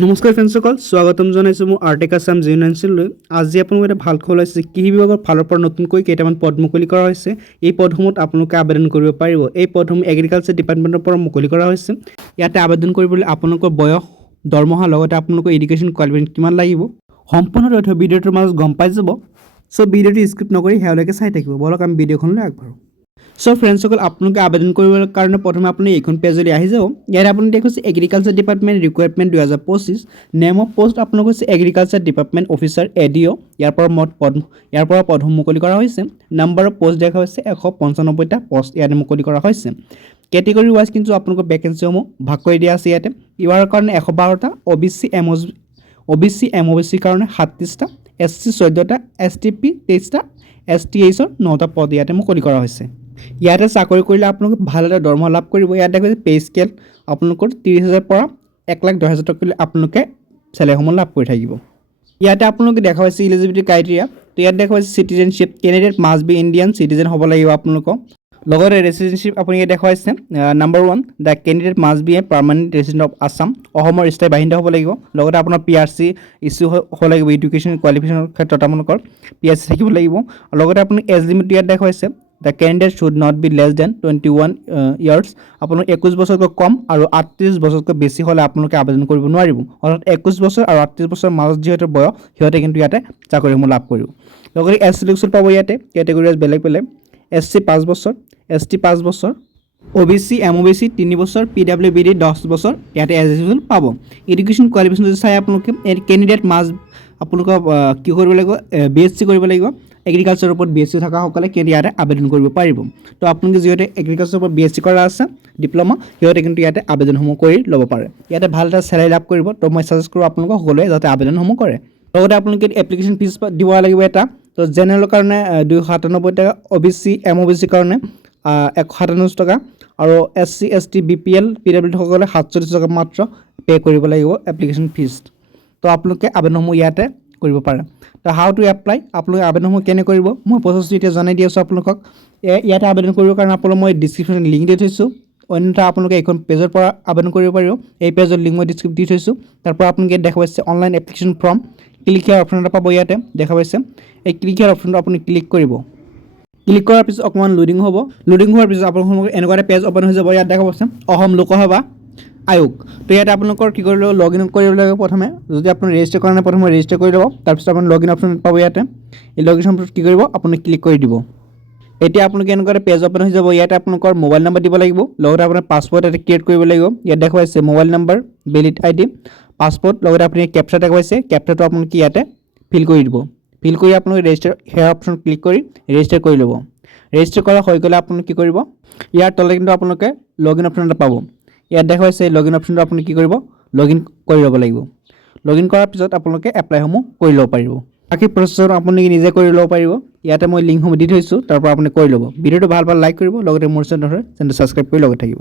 নমস্কাৰ ফ্ৰেণ্ডসকল, স্বাগতম জনাইছোঁ মোৰ আৰ্টেক আছাম জিউনাইনচিলৈ। আজি আপোনালোকে এটা ভাল খবৰ ওলাইছে। কৃষি বিভাগৰ ফালৰ পৰা নতুনকৈ কেইটামান পদ মুকলি কৰা হৈছে। এই পদসমূহত আপোনালোকে আবেদন কৰিব পাৰিব। এই পদসমূহ এগ্ৰিকালচাৰ ডিপাৰ্টমেণ্টৰ পৰা মুকলি কৰা হৈছে। ইয়াতে আবেদন কৰিবলৈ আপোনালোকৰ বয়স, দৰমহা লগতে আপোনালোকৰ এডুকেশ্যন কোৱালিফিকেশ্যন কিমান লাগিব সম্পূৰ্ণ তথ্য ভিডিঅ'টোৰ মাজত গম পাই যাব। চ' ভিডিঅ'টো স্কিপ নকৰি শেষলৈকে চাই থাকিব। বলক আমি ভিডিঅ'খনলৈ আগবাঢ়োঁ। চ' ফ্ৰেণ্ডসকল, আপোনালোকে আবেদন কৰিবৰ কাৰণে প্ৰথমে আপুনি এইখন পেজলৈ আহি যাব। ইয়াত আপুনি দেখুৱাইছে agriculture department requirement 2025। Name of post আপোনালোক হৈছে এগ্ৰিকালচাৰ ডিপাৰ্টমেণ্ট অফিচাৰ ADO। ইয়াৰ পৰা পদসমূহ মুকলি কৰা হৈছে। নাম্বাৰ অফ পোষ্ট দেখা হৈছে 195টা পোষ্ট ইয়াতে মুকলি কৰা হৈছে। কেটেগৰী ৱাইজ কিন্তু আপোনালোকৰ ভেকেঞ্চিসমূহ ভাগ কৰি দিয়া আছে। ইয়াতে ইউআৰৰ কাৰণে 112টা, OBC MOBCৰ কাৰণে 37টা, SC 14টা, STP 23টা, STH 9টা পদ ইয়াতে মুকলি কৰা হৈছে। ইয়াতে চাকৰি কৰিলে আপোনালোকে ভাল এটা দৰমহা লাভ কৰিব। ইয়াত দেখা পে স্কেল আপোনালোকৰ 30,000 পৰা 1,10,000 টকালৈ আপোনালোকে চেলেৰিসমূহ লাভ কৰি থাকিব। ইয়াতে আপোনালোকে দেখা পাইছে ইলিজিবিলিটি ক্ৰাইটেৰিয়া। তো ইয়াত দেখা পাইছে citizenship, candidate must B Indian citizen হ'ব লাগিব আপোনালোকক। লগতে ৰেচিডেঞ্চিপ আপুনি ইয়াত দেখুৱাইছে number 1 the candidate must B A permanent resident of Assam, অসমৰ স্থায়ী বাসিন্দা হ'ব লাগিব। লগতে আপোনাৰ PRC ইছ্যু হ'ব লাগিব। এডুকেশ্যন কোৱালিফিকেশ্যনৰ ক্ষেত্ৰত আপোনালোকৰ PRC থাকিব লাগিব। লগতে আপুনি এজ লিমিট ইয়াত দেখুৱাইছে the candidate should not be less than 21 years. আপোনাৰ 21 বছৰতকৈ কম আৰু 38 বছৰতকৈ বেছি হ'লে আপোনালোকে আবেদন কৰিব নোৱাৰিব। অৰ্থাৎ 21 বছৰ আৰু 38 বছৰৰ মাজত যিহেতু বয়স, সিহঁতে কিন্তু ইয়াতে চাকৰিসমূহ লাভ কৰিব। লগতে এজ চিলেকশ্যন পাব ইয়াতে কেটেগৰী ৱাইজ বেলেগ বেলেগ। SC 5 বছৰ, ST 5 বছৰ, OBC MOBC 3 বছৰ, PWBD 10 বছৰ ইয়াতে এলিজিবল পাব। এডুকেশ্যন কোৱালিফিকেশ্যন যদি চাই আপোনালোকে কেণ্ডিডেট মাষ্ট আপোনালোকক কি কৰিব লাগিব, BSc কৰিব লাগিব। এগ্ৰিকালচাৰৰ ওপৰত BSc থকাসকলে কিন্তু ইয়াতে আবেদন কৰিব পাৰিব। তো আপোনালোকে যিহেতু এগ্ৰিকালচাৰৰ ওপৰত BSc কৰা আছে ডিপ্ল'মা, সিহঁতে কিন্তু ইয়াতে আবেদনসমূহ কৰি ল'ব পাৰে। ইয়াতে ভাল এটা চেলাৰী লাভ কৰিব। তো মই ছাজেষ্ট কৰোঁ আপোনালোকক সকলোৱে যাতে আবেদনসমূহ কৰে। লগতে আপোনালোকে এপ্লিকেশ্যন ফিজ দিব লাগিব এটা। তো জেনেৰেলৰ কাৰণে 297 টকা, OBC MOBC কাৰণে 197 টকা আৰু SC ST BPL PWD সকলে 47 টকা মাত্ৰ পে' কৰিব লাগিব এপ্লিকেশ্যন ফিজ। তো আপোনালোকে আবেদনসমূহ ইয়াতে কৰিব পাৰে। তো হাউ টু এপ্লাই, আপোনালোকে আবেদনসমূহ কেনে কৰিব মই প্ৰচেছটো এতিয়া জনাই দি আছোঁ আপোনালোকক। ইয়াতে আবেদন কৰিবৰ কাৰণে আপোনালোক মই ডিছক্ৰিপশ্যনত লিংক দি থৈছোঁ। অন্যথা আপোনালোকে এইখন পেজৰ পৰা আবেদন কৰিব পাৰিব। এই পেজৰ লিংক মই ডিছক্ৰিপশ্যনত দি থৈছোঁ। তাৰ পৰা আপোনালোকে ইয়াত দেখা পাইছে অনলাইন এপ্লিকেশ্যন ফৰ্ম, ক্লিক হিয়াৰ অপশ্যন এটা পাব ইয়াতে দেখা পাইছে। এই ক্লিক হিয়াৰ অপশ্যনটো আপুনি ক্লিক কৰিব। ক্লিক কৰাৰ পিছত অকণমান লোডিং হ'ব। লোডিং হোৱাৰ পিছত আপোনালোকৰ এনেকুৱা এটা পেজ অ'পেন হৈ যাব। ইয়াত দেখা পাইছে অসম লোকসভা আয়োগ। তো ইয়াতে আপোনালোকৰ কি কৰিব লাগিব, লগ ইন কৰিব লাগিব প্ৰথমে। যদি আপুনি ৰেজিষ্টাৰ কৰা নাই প্ৰথমে ৰেজিষ্টাৰ কৰি ল'ব। তাৰপিছত আপুনি লগ ইন অপশ্যন পাব ইয়াতে। এই লগ ইন অপশ্যনত কি কৰিব, আপুনি ক্লিক কৰি দিব। এতিয়া আপোনালোকে এনেকুৱা এটা পেজ অ'পেন হৈ যাব। ইয়াতে আপোনালোকৰ মোবাইল নম্বৰ দিব লাগিব। লগতে আপোনাৰ পাছপৰ্ট এটা ক্ৰিয়েট কৰিব লাগিব। ইয়াত দেখুৱাইছে mobile number, valid ID, passport, লগতে আপুনি কেপচা দেখুৱাইছে। কেপচাটো আপুনি কি ইয়াতে ফিল কৰি দিব। ফিল কৰি আপোনালোকে ৰেজিষ্টাৰ হেয়াৰ অপশ্যন ক্লিক কৰি ৰেজিষ্টাৰ কৰি ল'ব। ৰেজিষ্টাৰ কৰা হৈ গ'লে আপুনি কি কৰিব, ইয়াৰ তলে কিন্তু আপোনালোকে লগ ইন অপশ্যন এটা পাব। ইয়াত দেখুৱাইছে লগ ইন অপশ্যনটো আপুনি কি কৰিব, লগ ইন কৰি ল'ব লাগিব। লগ ইন কৰাৰ পিছত আপোনালোকে এপ্লাইসমূহ কৰি ল'ব পাৰিব। বাকী প্ৰচেছৰ আপুনি নিজে কৰি ল'ব পাৰিব। ইয়াতে মই লিংকসমূহ দি থৈছোঁ, তাৰ পৰা আপুনি কৰি ল'ব। ভিডিঅ'টো ভাল লাইক কৰিব, লগতে মোৰ চেনেলটো ছাবস্ক্ৰাইব কৰি লগত থাকিব।